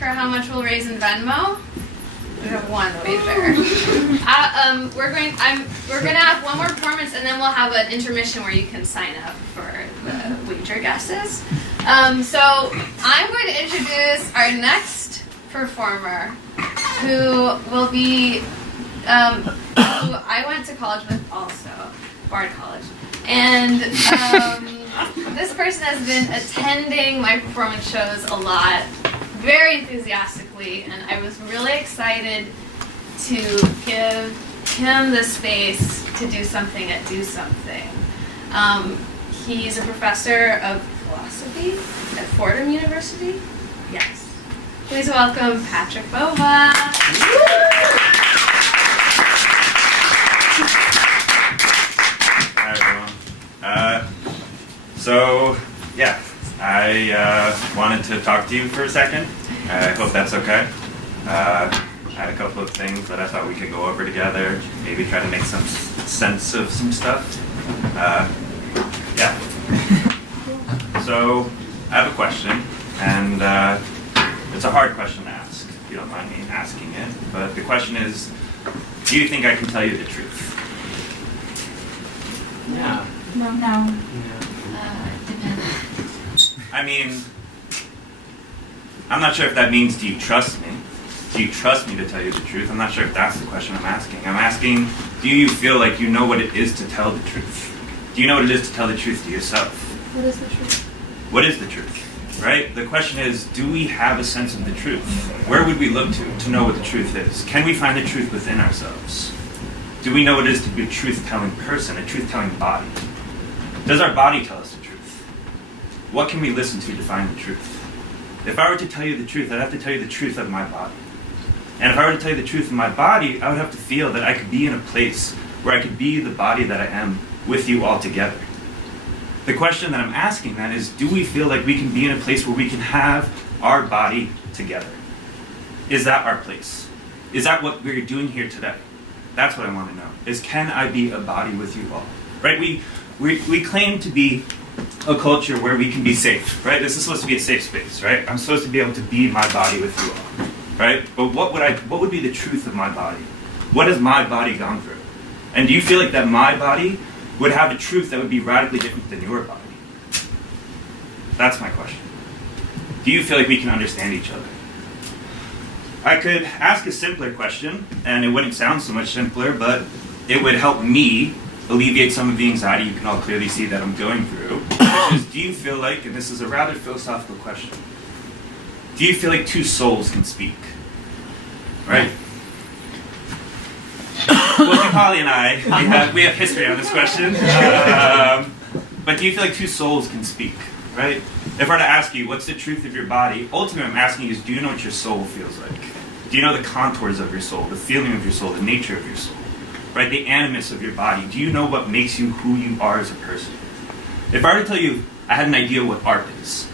for how much we'll raise in Venmo? We have one wager. We're gonna have one more performance, and then we'll have an intermission where you can sign up for the wager guesses. So I'm going to introduce our next performer, who will be who I went to college with also, Bard College, and this person has been attending my performance shows a lot, very enthusiastically, and I was really excited to give him the space to do something at Do Something. He's a professor of philosophy at Fordham University. Yes. Please welcome Patrick Bova. Hi, everyone. So, yeah, I wanted to talk to you for a second. I hope that's okay. I had a couple of things that I thought we could go over together, maybe try to make some sense of some stuff. Yeah. So, I have a question, and it's a hard question to ask, if you don't mind me asking it. But the question is, do you think I can tell you the truth? Yeah. No. Depends. I mean, I'm not sure if that means, do you trust me? Do you trust me to tell you the truth? I'm not sure if that's the question I'm asking. I'm asking, do you feel like you know what it is to tell the truth? Do you know what it is to tell the truth to yourself? What is the truth? What is the truth? Right? The question is, do we have a sense of the truth? Where would we look to know what the truth is? Can we find the truth within ourselves? Do we know what it is to be a truth-telling person, a truth-telling body? Does our body tell us the truth? What can we listen to find the truth? If I were to tell you the truth, I'd have to tell you the truth of my body. And if I were to tell you the truth of my body, I would have to feel that I could be in a place where I could be the body that I am with you all together. The question that I'm asking then is, do we feel like we can be in a place where we can have our body together? Is that our place? Is that what we're doing here today? That's what I want to know, is can I be a body with you all? Right? We claim to be a culture where we can be safe, right? This is supposed to be a safe space, right? I'm supposed to be able to be my body with you all, right? But what would be the truth of my body? What has my body gone through? And do you feel like that my body would have a truth that would be radically different than your body? That's my question. Do you feel like we can understand each other? I could ask a simpler question, and it wouldn't sound so much simpler, but it would help me alleviate some of the anxiety you can all clearly see that I'm going through, which is, do you feel like, and this is a rather philosophical question, do you feel like two souls can speak? Right? Well, Polly and I, we have history on this question, but do you feel like two souls can speak? Right? If I were to ask you, what's the truth of your body? Ultimately, what I'm asking you is, do you know what your soul feels like? Do you know the contours of your soul, the feeling of your soul, the nature of your soul? Right? The animus of your body. Do you know what makes you who you are as a person? If I were to tell you I had an idea what art is,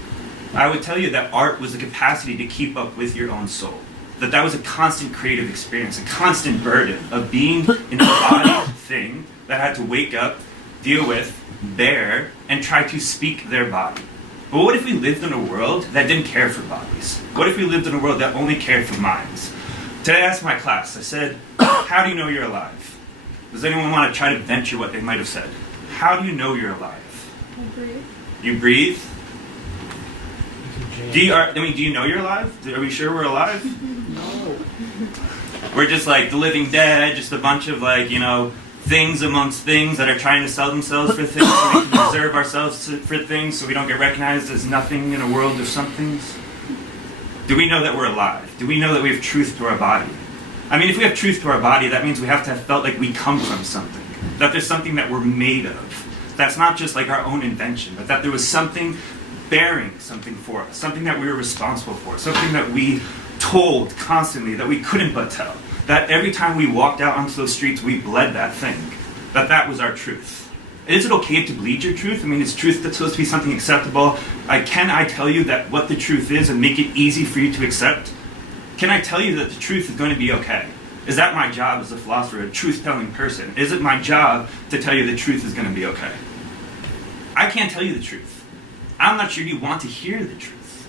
I would tell you that art was the capacity to keep up with your own soul. That was a constant creative experience, a constant burden of being an embodied thing that had to wake up, deal with, bear, and try to speak their body. But what if we lived in a world that didn't care for bodies? What if we lived in a world that only cared for minds? Today I asked my class, I said, how do you know you're alive? Does anyone want to try to venture what they might have said? How do you know you're alive? I breathe. You breathe? Do you know you're alive? Are we sure we're alive? No. We're just like the living dead, just a bunch of things amongst things that are trying to sell themselves for things so we can reserve ourselves for things so we don't get recognized as nothing in a world of somethings. Do we know that we're alive? Do we know that we have truth to our body? I mean, if we have truth to our body, that means we have to have felt like we come from something. That there's something that we're made of. That's not just like our own invention, but that there was something bearing something for us. Something that we were responsible for. Something that we told constantly that we couldn't but tell. That every time we walked out onto those streets, we bled that thing. That was our truth. Is it okay to bleed your truth? I mean, is truth that's supposed to be something acceptable? Can I tell you that what the truth is and make it easy for you to accept? Can I tell you that the truth is going to be okay? Is that my job as a philosopher, a truth-telling person? Is it my job to tell you the truth is going to be okay? I can't tell you the truth. I'm not sure you want to hear the truth.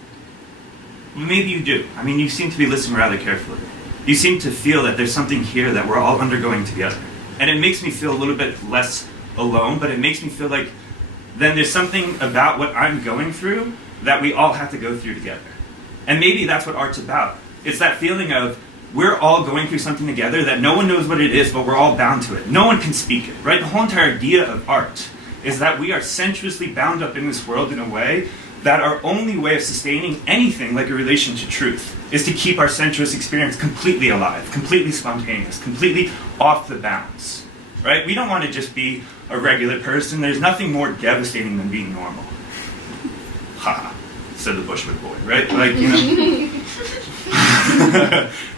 Well, maybe you do. I mean, you seem to be listening rather carefully. You seem to feel that there's something here that we're all undergoing together. And it makes me feel a little bit less alone, but it makes me feel like then there's something about what I'm going through that we all have to go through together. And maybe that's what art's about. It's that feeling of we're all going through something together that no one knows what it is, but we're all bound to it. No one can speak it, right? The whole entire idea of art is that we are sensuously bound up in this world in a way that our only way of sustaining anything like a relation to truth is to keep our sensuous experience completely alive, completely spontaneous, completely off the bounds, right? We don't want to just be a regular person. There's nothing more devastating than being normal. Ha, said the Bushwick boy, right? Like, you know,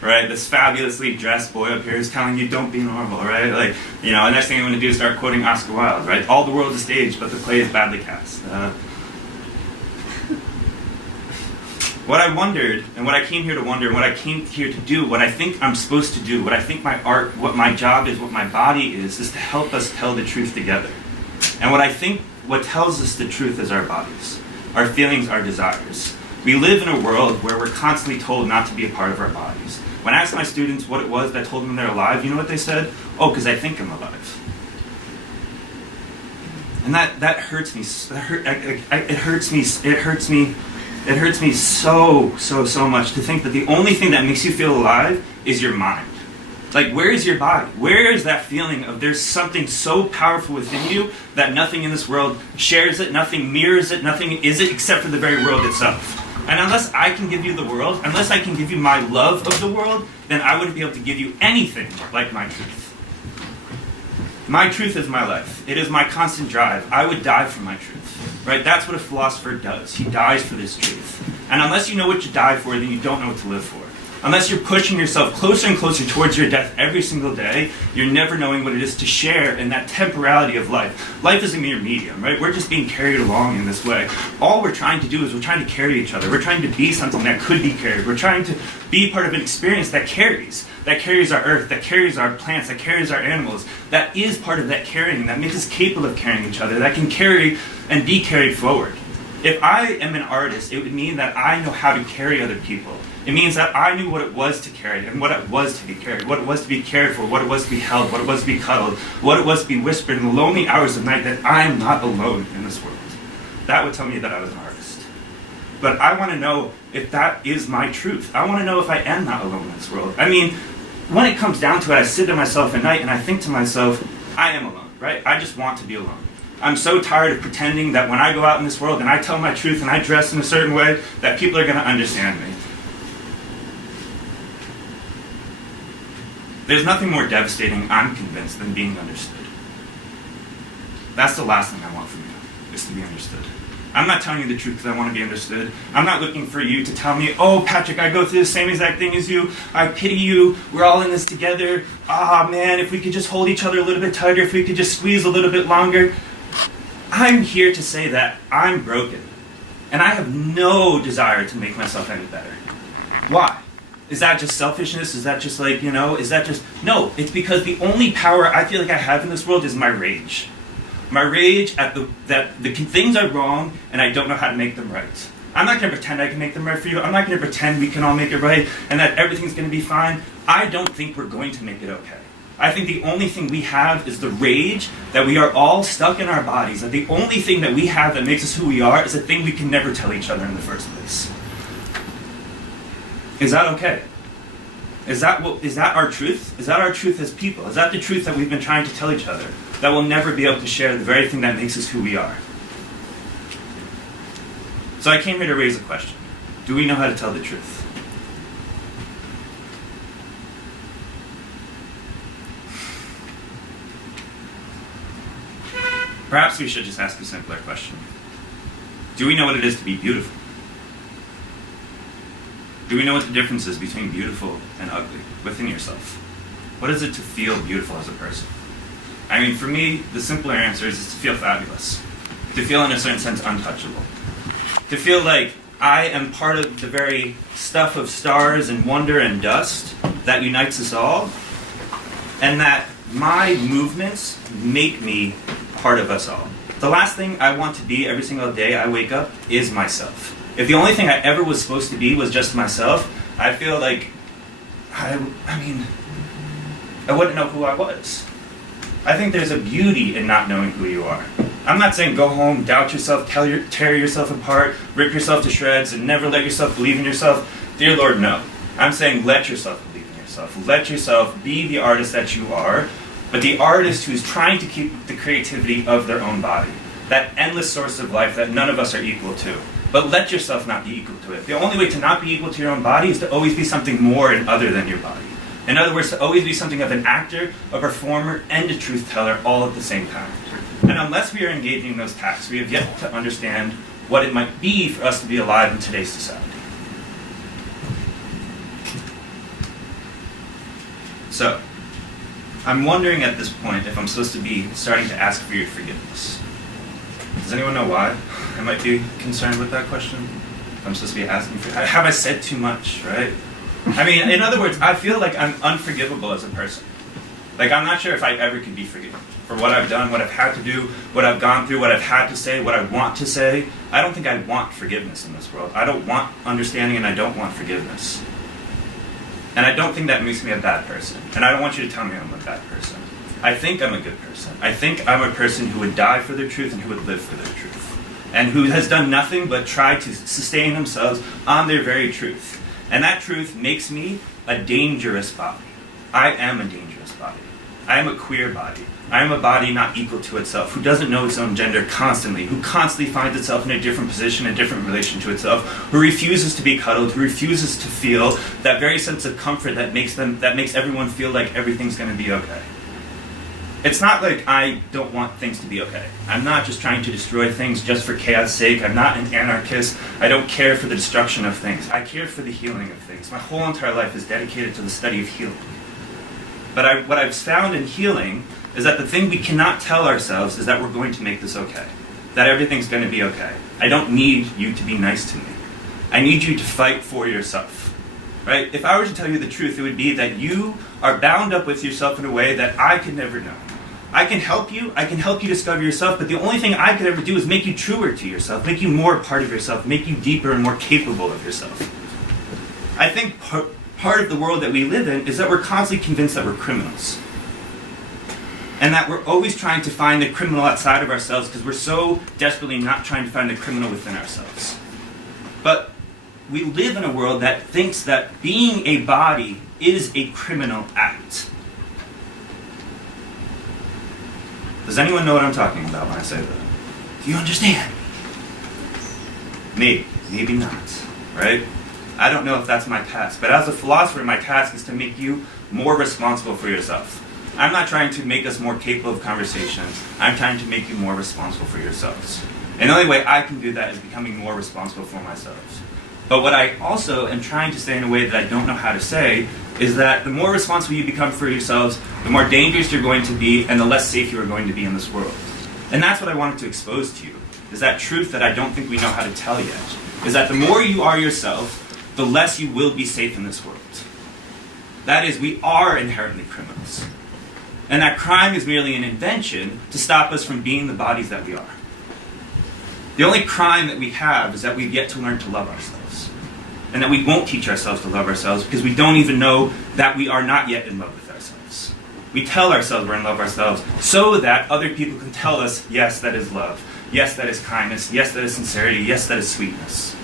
right? This fabulously dressed boy up here is telling you don't be normal, right? Like, you know, the next thing I'm going to do is start quoting Oscar Wilde, right? All the world is staged, but the play is badly cast. What I wondered, and what I came here to wonder, and what I came here to do, what I think I'm supposed to do, what I think my art, what my job is, what my body is to help us tell the truth together. And what I think, what tells us the truth is our bodies, our feelings, our desires. We live in a world where we're constantly told not to be a part of our bodies. When I asked my students what it was that told them they're alive, you know what they said? Oh, because I think I'm alive. And that hurts me. It hurts me so much to think that the only thing that makes you feel alive is your mind. Like, where is your body? Where is that feeling of there's something so powerful within you that nothing in this world shares it, nothing mirrors it, nothing is it except for the very world itself? And unless I can give you the world, unless I can give you my love of the world, then I wouldn't be able to give you anything like my truth. My truth is my life. It is my constant drive. I would die for my truth. Right? That's what a philosopher does. He dies for this truth. And unless you know what to die for, then you don't know what to live for. Unless you're pushing yourself closer and closer towards your death every single day, you're never knowing what it is to share in that temporality of life. Life is a mere medium, right? We're just being carried along in this way. All we're trying to do is we're trying to carry each other. We're trying to be something that could be carried. We're trying to be part of an experience that carries our earth, that carries our plants, that carries our animals, that is part of that carrying, that makes us capable of carrying each other, that can carry and be carried forward. If I am an artist, it would mean that I know how to carry other people. It means that I knew what it was to carry and what it was to be carried, what it was to be cared for, what it was to be held, what it was to be cuddled, what it was to be whispered in the lonely hours of night that I am not alone in this world. That would tell me that I was an artist. But I want to know if that is my truth. I want to know if I am not alone in this world. I mean, when it comes down to it, I sit to myself at night and I think to myself, I am alone, right? I just want to be alone. I'm so tired of pretending that when I go out in this world and I tell my truth and I dress in a certain way, that people are going to understand me. There's nothing more devastating, I'm convinced, than being understood. That's the last thing I want from you, is to be understood. I'm not telling you the truth because I want to be understood. I'm not looking for you to tell me, oh, Patrick, I go through the same exact thing as you. I pity you. We're all in this together. Ah, man, if we could just hold each other a little bit tighter, if we could just squeeze a little bit longer. I'm here to say that I'm broken. And I have no desire to make myself any better. Why? Is that just selfishness? Is that just like, is that just... No, it's because the only power I feel like I have in this world is my rage. My rage at that the things are wrong and I don't know how to make them right. I'm not going to pretend I can make them right for you. I'm not going to pretend we can all make it right and that everything's going to be fine. I don't think we're going to make it okay. I think the only thing we have is the rage that we are all stuck in our bodies. That the only thing that we have that makes us who we are is a thing we can never tell each other in the first place. Is that okay? Is that our truth? Is that our truth as people? Is that the truth that we've been trying to tell each other? That we'll never be able to share the very thing that makes us who we are. So I came here to raise a question. Do we know how to tell the truth? Perhaps we should just ask a simpler question. Do we know what it is to be beautiful? Do we know what the difference is between beautiful and ugly within yourself? What is it to feel beautiful as a person? I mean, for me, the simpler answer is to feel fabulous. To feel, in a certain sense, untouchable. To feel like I am part of the very stuff of stars and wonder and dust that unites us all, and that my movements make me part of us all. The last thing I want to be every single day I wake up is myself. If the only thing I ever was supposed to be was just myself, I feel like, I wouldn't know who I was. I think there's a beauty in not knowing who you are. I'm not saying go home, doubt yourself, tear yourself apart, rip yourself to shreds, and never let yourself believe in yourself. Dear Lord, no. I'm saying let yourself believe in yourself. Let yourself be the artist that you are, but the artist who's trying to keep the creativity of their own body. That endless source of life that none of us are equal to. But let yourself not be equal to it. The only way to not be equal to your own body is to always be something more and other than your body. In other words, to always be something of an actor, a performer, and a truth teller all at the same time. And unless we are engaging in those tasks, we have yet to understand what it might be for us to be alive in today's society. So, I'm wondering at this point if I'm supposed to be starting to ask for your forgiveness. Does anyone know why I might be concerned with that question? If I'm supposed to be asking for, have I said too much, right? I mean, in other words, I feel like I'm unforgivable as a person. Like, I'm not sure if I ever could be forgiven for what I've done, what I've had to do, what I've gone through, what I've had to say, what I want to say. I don't think I want forgiveness in this world. I don't want understanding, and I don't want forgiveness. And I don't think that makes me a bad person. And I don't want you to tell me I'm a bad person. I think I'm a good person. I think I'm a person who would die for their truth and who would live for their truth. And who has done nothing but try to sustain themselves on their very truth. And that truth makes me a dangerous body. I am a dangerous body. I am a queer body. I am a body not equal to itself, who doesn't know its own gender constantly, who constantly finds itself in a different position, a different relation to itself, who refuses to be cuddled, who refuses to feel that very sense of comfort that makes everyone feel like everything's going to be okay. It's not like I don't want things to be okay. I'm not just trying to destroy things just for chaos' sake. I'm not an anarchist. I don't care for the destruction of things. I care for the healing of things. My whole entire life is dedicated to the study of healing. But what I've found in healing is that the thing we cannot tell ourselves is that we're going to make this okay. That everything's going to be okay. I don't need you to be nice to me. I need you to fight for yourself. Right? If I were to tell you the truth, it would be that you are bound up with yourself in a way that I could never know. I can help you discover yourself, but the only thing I could ever do is make you truer to yourself, make you more a part of yourself, make you deeper and more capable of yourself. I think part of the world that we live in is that we're constantly convinced that we're criminals. And that we're always trying to find the criminal outside of ourselves because we're so desperately not trying to find the criminal within ourselves. But we live in a world that thinks that being a body is a criminal act. Does anyone know what I'm talking about when I say that? Do you understand? Maybe not, right? I don't know if that's my task, but as a philosopher, my task is to make you more responsible for yourself. I'm not trying to make us more capable of conversations. I'm trying to make you more responsible for yourselves. And the only way I can do that is becoming more responsible for myself. But what I also am trying to say in a way that I don't know how to say is that the more responsible you become for yourselves, the more dangerous you're going to be and the less safe you are going to be in this world. And that's what I wanted to expose to you, is that truth that I don't think we know how to tell yet, is that the more you are yourself, the less you will be safe in this world. That is, we are inherently criminals. And that crime is merely an invention to stop us from being the bodies that we are. The only crime that we have is that we've yet to learn to love ourselves. And that we won't teach ourselves to love ourselves because we don't even know that we are not yet in love with ourselves. We tell ourselves we're in love with ourselves so that other people can tell us, yes, that is love. Yes, that is kindness. Yes, that is sincerity. Yes, that is sweetness.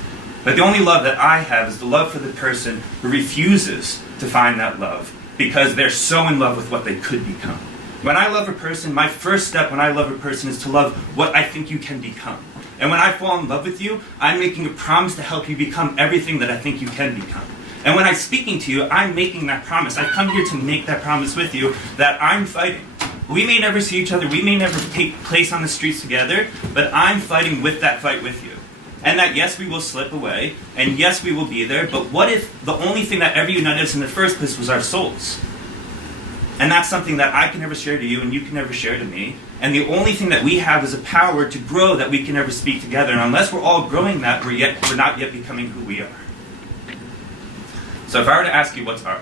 But the only love that I have is the love for the person who refuses to find that love because they're so in love with what they could become. When I love a person, my first step when I love a person is to love what I think you can become. And when I fall in love with you, I'm making a promise to help you become everything that I think you can become. And when I'm speaking to you, I'm making that promise. I've come here to make that promise with you that I'm fighting. We may never see each other, we may never take place on the streets together, but I'm fighting with that fight with you. And that yes, we will slip away, and yes, we will be there, but what if the only thing that ever united us in the first place was our souls? And that's something that I can never share to you, and you can never share to me. And the only thing that we have is a power to grow that we can never speak together. And unless we're all growing that, we're not yet becoming who we are. So if I were to ask you what's art,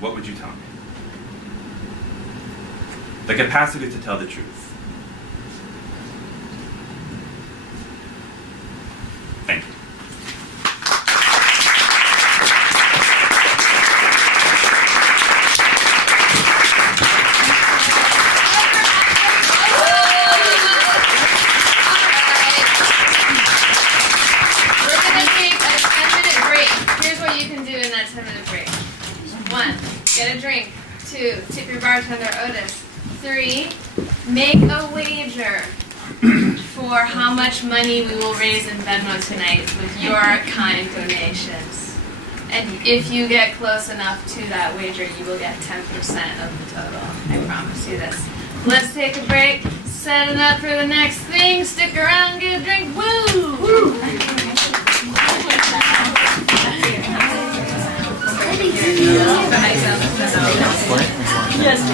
what would you tell me? The capacity to tell the truth. Thank you. 2, tip your bartender Otis. 3, make a wager for how much money we will raise in Venmo tonight with your kind donations. And if you get close enough to that wager, you will get 10% of the total. I promise you this. Let's take a break. Setting up for the next thing. Stick around, get a drink. Woo! Yes.